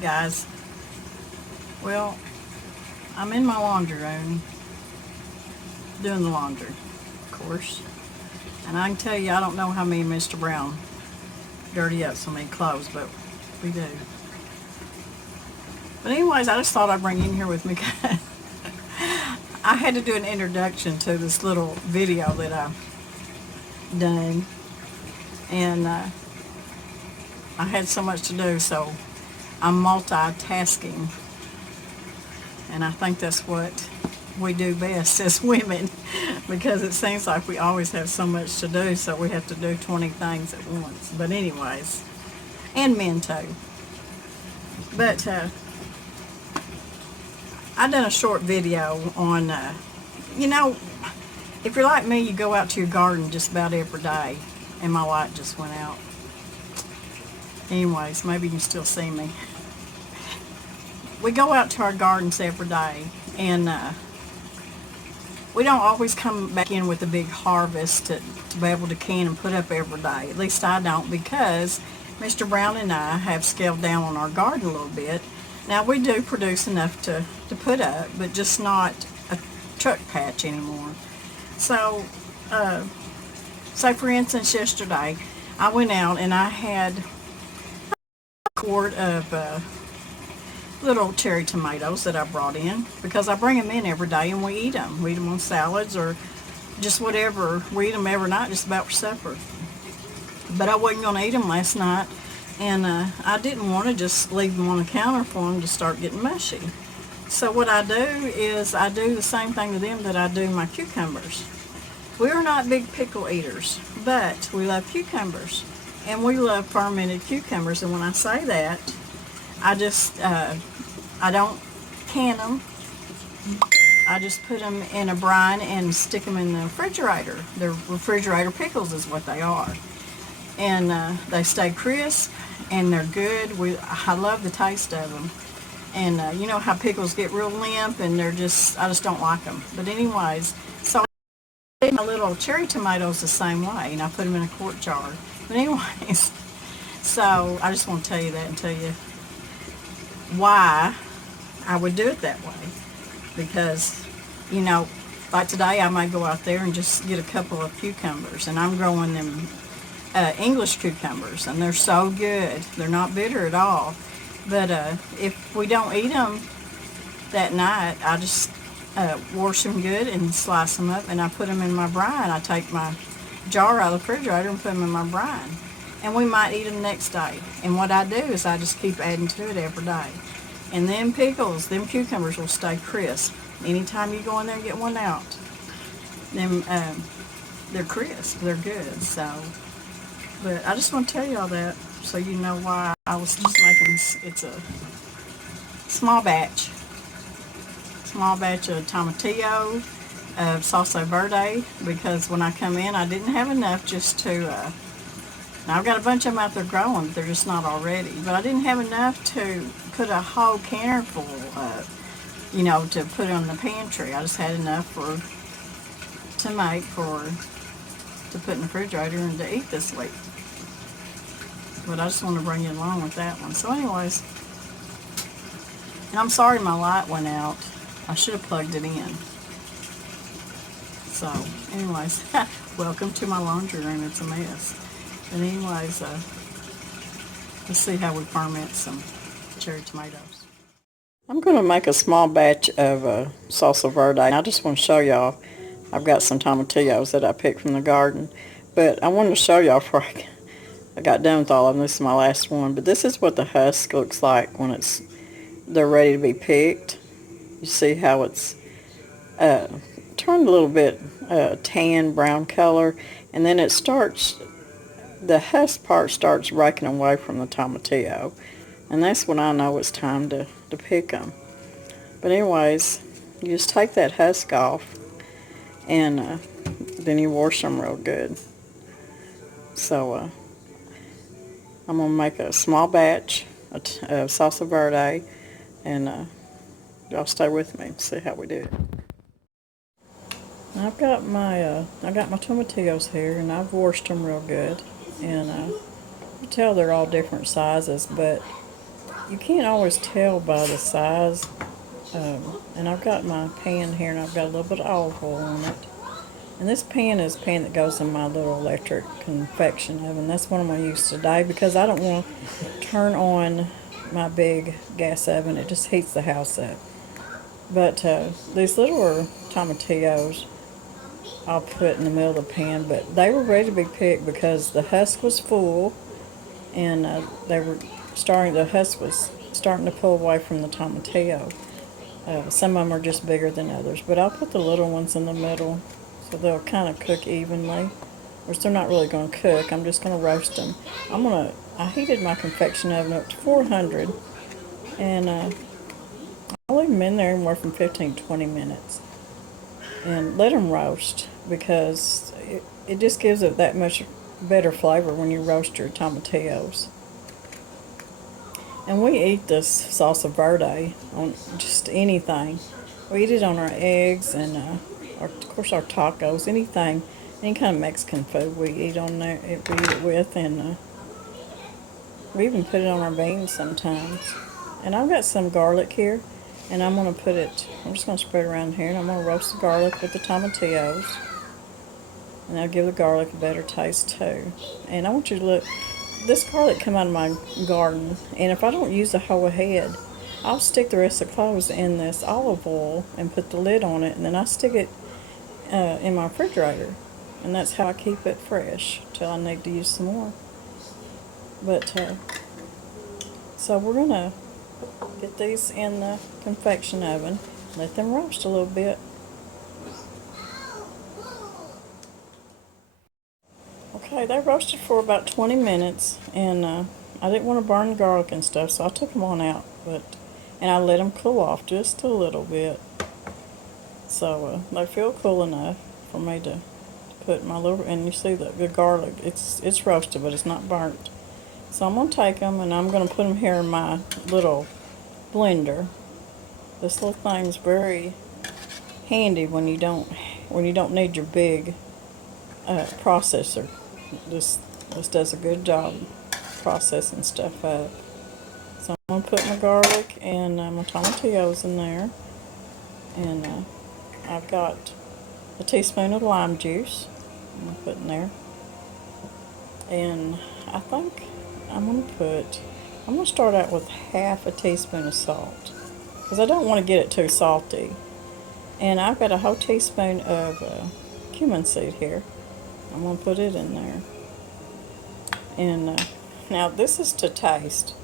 guys, well, I'm in my laundry room doing the laundry, of course, and I can tell you I don't know how me and Mr. Brown dirty up so many clothes, but we do. But anyways, I just thought I'd bring you in here with me. I had to do an introduction to this little video that I've done, and I had so much to do, so I'm multitasking, and I think that's what we do best as women, because it seems like we always have so much to do, so we have to do 20 things at once. But anyways, and men too. But I done a short video on, you know, if you're like me, you go out to your garden just about every day, and my light just went out. Anyways, maybe you can still see me. We go out to our gardens every day, and we don't always come back in with a big harvest to be able to can and put up every day. At least I don't, because Mr. Brown and I have scaled down on our garden a little bit. Now, we do produce enough to put up, but just not a truck patch anymore. So, say for instance, yesterday, I went out and I had a quart of little cherry tomatoes that I brought in, because I bring them in every day and we eat them. We eat them on salads or just whatever. We eat them every night just about for supper. But I wasn't going to eat them last night, and I didn't want to just leave them on the counter for them to start getting mushy. So what I do is I do the same thing to them that I do my cucumbers. We are not big pickle eaters, but we love cucumbers, and we love fermented cucumbers. And when I say that, I just, I don't can them. I just put them in a brine and stick them in the refrigerator. They're refrigerator pickles is what they are. And they stay crisp, and they're good. I love the taste of them. And you know how pickles get real limp, and I just don't like them. But anyways, so I did my little cherry tomatoes the same way, and I put them in a quart jar. But anyways, so I just want to tell you that and tell you why I would do it that way. Because, you know, like today I might go out there and just get a couple of cucumbers, and I'm growing them English cucumbers, and they're so good. They're not bitter at all. But if we don't eat them that night, I just wash them good and slice them up, and I put them in my brine. I take my jar out of the refrigerator and put them in my brine, and we might eat them next day. And what I do is I just keep adding to it every day. And them pickles, them cucumbers will stay crisp. Anytime you go in there and get one out, them they're crisp, they're good. So, but I just want to tell you all that so you know why I was just making this. It's a small batch of tomatillo, of salsa verde, because when I come in, I didn't have enough just to, now I've got a bunch of them out there growing, but they're just not all ready. But I didn't have enough to put a whole canner full of, you know, to put in the pantry. I just had enough to put in the refrigerator and to eat this week. But I just want to bring you along with that one. So anyways, and I'm sorry my light went out. I should have plugged it in. So anyways, welcome to my laundry room. It's a mess. And anyways, let's see how we ferment some cherry tomatoes. I'm going to make a small batch of salsa verde. I just want to show y'all, I've got some tomatillos that I picked from the garden. But I wanted to show y'all before I got done with all of them. This is my last one. But this is what the husk looks like when they're ready to be picked. You see how it's turned a little bit tan, brown color. And then the husk part starts breaking away from the tomatillo. And that's when I know it's time to pick them. But anyways, you just take that husk off, and then you wash them real good. So I'm going to make a small batch of salsa verde, and y'all stay with me and see how we do it. I've got my tomatillos here, and I've washed them real good, and you can tell they're all different sizes, but you can't always tell by the size. And I've got my pan here, and I've got a little bit of olive oil on it. And this pan is a pan that goes in my little electric convection oven. That's what I'm going to use today because I don't want to turn on my big gas oven. It just heats the house up. But these little tomatillos I'll put in the middle of the pan, but they were ready to be picked because the husk was full, and the husk was starting to pull away from the tomatillo. Some of them are just bigger than others, but I'll put the little ones in the middle so they'll kind of cook evenly. Of course, they're not really going to cook. I'm just going to roast them. I heated my convection oven up to 400, and I'll leave them in there anywhere from 15 to 20 minutes and let them roast because it just gives it that much better flavor when you roast your tomatillos. And we eat this salsa verde on just anything. We eat it on our eggs and, of course, our tacos, anything, any kind of Mexican food we eat on there. We eat it with, and we even put it on our beans sometimes. And I've got some garlic here, and I'm just going to spread it around here, and I'm going to roast the garlic with the tomatillos. And that'll give the garlic a better taste too. And I want you to look. This garlic come out of my garden, and if I don't use the whole head, I'll stick the rest of the cloves in this olive oil and put the lid on it, and then I stick it in my refrigerator, and that's how I keep it fresh till I need to use some more. But so we're gonna get these in the convection oven, let them roast a little bit. Okay, they roasted for about 20 minutes, and I didn't want to burn the garlic and stuff, so I took them on out, and I let them cool off just a little bit. So they feel cool enough for me to put my little, and you see the garlic, it's roasted, but it's not burnt. So I'm going to take them, and I'm going to put them here in my little blender. This little thing's very handy when you don't need your big processor. This does a good job processing stuff up. So I'm going to put my garlic and my tomatillos in there. And I've got a teaspoon of lime juice I'm going to put in there. And I think I'm going to start out with half a teaspoon of salt, because I don't want to get it too salty. And I've got a whole teaspoon of cumin seed here. I'm going to put it in there. And now this is to taste.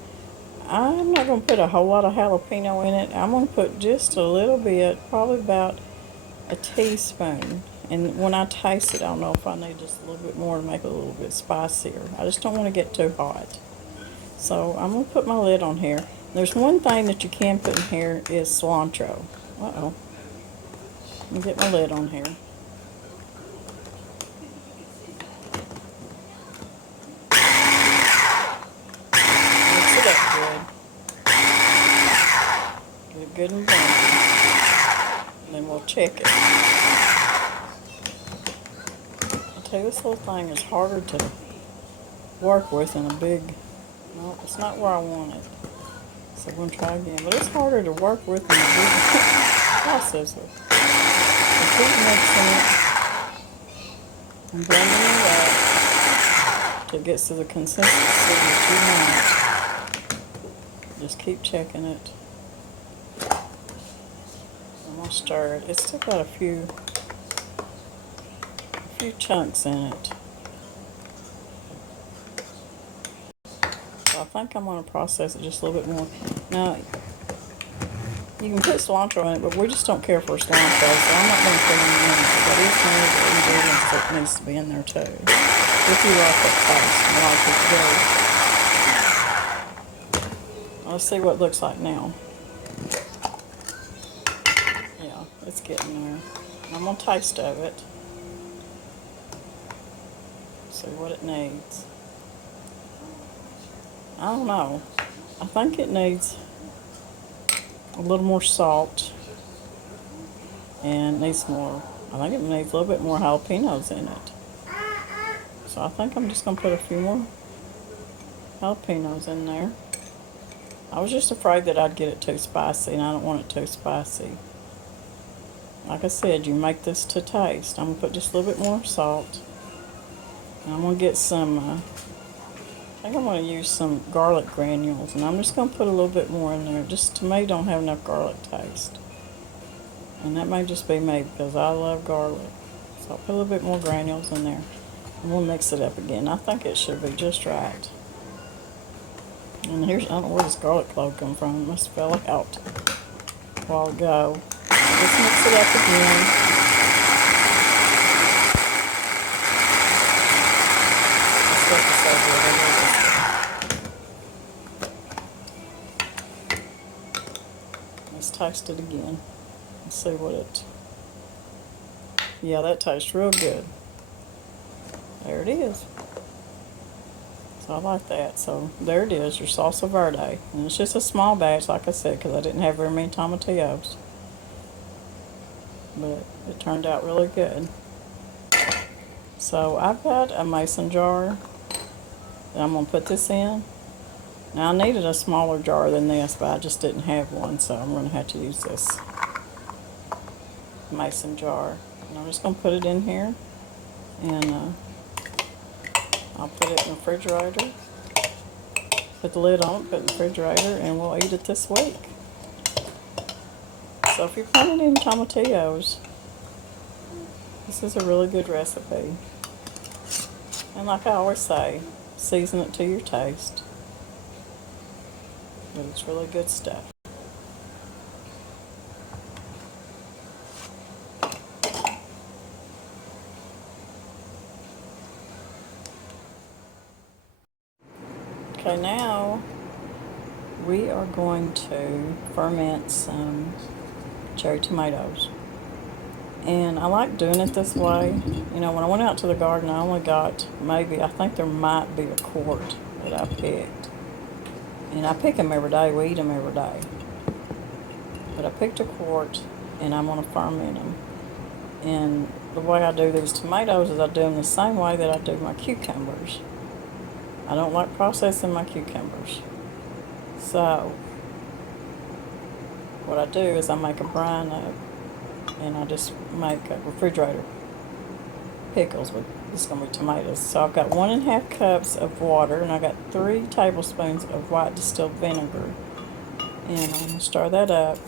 I'm not going to put a whole lot of jalapeno in it. I'm going to put just a little bit, probably about a teaspoon. And when I taste it, I'll know if I need just a little bit more to make it a little bit spicier. I just don't want to get too hot. So I'm going to put my lid on here. There's one thing that you can put in here is cilantro. Uh-oh. Let me get my lid on here. Mix it up good. Get it good and blended. And then we'll check it. I'll tell you, this little thing is harder to work with than a big... No, it's not where I want it. So I'm going to try again. But it's harder to work with than a big processor. Keep mixing it and blending it up till it gets to the consistency that you want. Just keep checking it. I'm going to stir it. It's still got a few chunks in it. So I think I'm going to process it just a little bit more. Now, you can put cilantro in it, but we just don't care for cilantro, so I'm not going to put any in it. But that is one of the ingredients that needs to be in there too. If you like that taste and like it good. Let's see what it looks like now. Yeah, it's getting there. I'm going to taste of it. See what it needs. I don't know. I think it needs a little more salt, and needs more. I think it needs a little bit more jalapenos in it. So I think I'm just going to put a few more jalapenos in there. I was just afraid that I'd get it too spicy, and I don't want it too spicy. Like I said, you make this to taste. I'm going to put just a little bit more salt. And I'm going to get some, I think I'm going to use some garlic granules. And I'm just going to put a little bit more in there. Just to me, don't have enough garlic taste. And that may just be me because I love garlic. So I'll put a little bit more granules in there. And we'll mix it up again. I think it should be just right. And here's, I don't know where this garlic clove come from. It must have fell out a while ago. Just mix it up again. Let's get this over with. Let's taste it again. Let's see what it... Yeah, that tastes real good. There it is. So I like that. So there it is, your salsa verde. And it's just a small batch, like I said, because I didn't have very many tomatillos. But it turned out really good. So I've got a mason jar that I'm going to put this in. Now I needed a smaller jar than this, but I just didn't have one, so I'm going to have to use this mason jar. And I'm just going to put it in here, and I'll put it in the refrigerator. Put the lid on it, put it in the refrigerator, and we'll eat it this week. So if you're planning any tomatillos, this is a really good recipe. And like I always say, season it to your taste. But it's really good stuff. Okay, now we are going to ferment some cherry tomatoes. And I like doing it this way. You know, when I went out to the garden, I only got maybe, I think there might be a quart that I picked. And I pick them every day. We eat them every day. But I picked a quart, and I'm going to ferment them. And the way I do these tomatoes is I do them the same way that I do my cucumbers. I don't like processing my cucumbers. So what I do is I make a brine up, and I just make a refrigerator pickles with, this is going to be tomatoes. So I've got 1.5 cups of water, and I got 3 tablespoons of white distilled vinegar. And I'm going to stir that up.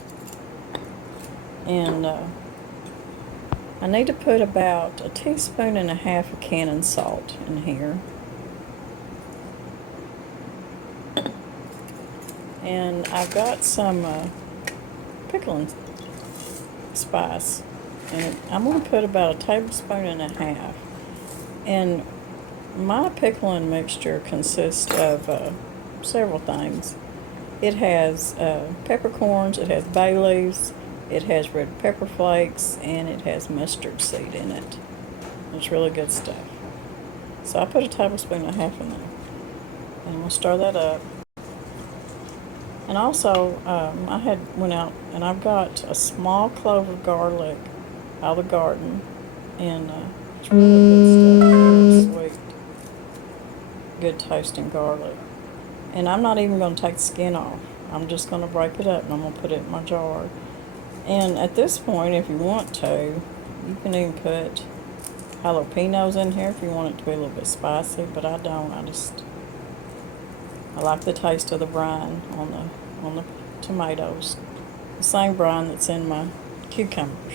And I need to put about 1.5 teaspoons of Cannon salt in here. And I've got some pickling spice, and I'm going to put about 1.5 tablespoons. And my pickling mixture consists of several things. It has peppercorns, it has bay leaves, it has red pepper flakes, and it has mustard seed in it. It's really good stuff. So I put 1.5 tablespoons in there, and I'm going to stir that up. And also, I had went out and I've got a small clove of garlic out of the garden, and it's really good stuff, very sweet, good tasting garlic. And I'm not even going to take the skin off. I'm just going to break it up, and I'm going to put it in my jar. And at this point, if you want to, you can even put jalapeños in here if you want it to be a little bit spicy, but I don't. I like the taste of the brine on the tomatoes. The same brine that's in my cucumbers.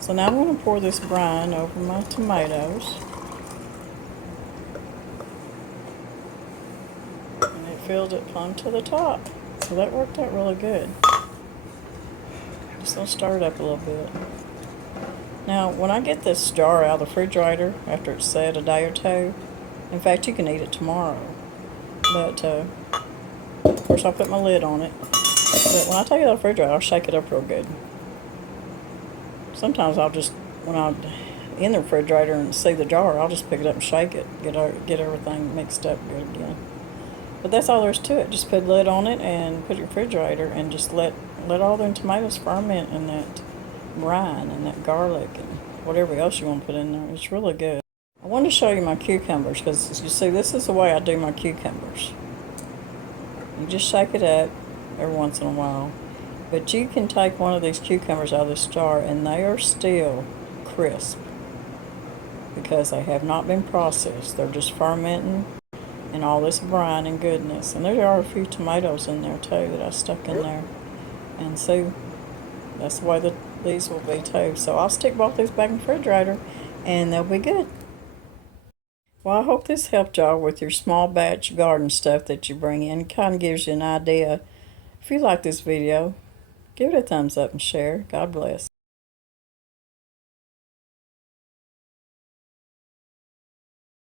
So now I'm going to pour this brine over my tomatoes. And it filled it plumb to the top. So that worked out really good. Just going to stir it up a little bit. Now, when I get this jar out of the refrigerator after it's set a day or two, in fact, you can eat it tomorrow. But, of course, I'll put my lid on it. But when I take it out of the refrigerator, I'll shake it up real good. Sometimes I'll just, when I'm in the refrigerator and see the jar, I'll just pick it up and shake it, get everything mixed up good again. But that's all there is to it. Just put a lid on it and put it in the refrigerator, and just let all the tomatoes ferment in that brine and that garlic and whatever else you want to put in there. It's really good. I wanted to show you my cucumbers, because you see, this is the way I do my cucumbers. You just shake it up, every once in a while. But you can take one of these cucumbers out of this jar and they are still crisp because they have not been processed. They're just fermenting and all this brine and goodness. And there are a few tomatoes in there too that I stuck in there. And so that's the way these will be too. So I'll stick both these back in the refrigerator and they'll be good. Well, I hope this helped y'all with your small batch garden stuff that you bring in. Kind of gives you an idea. If you like this video, give it a thumbs up and share. God bless.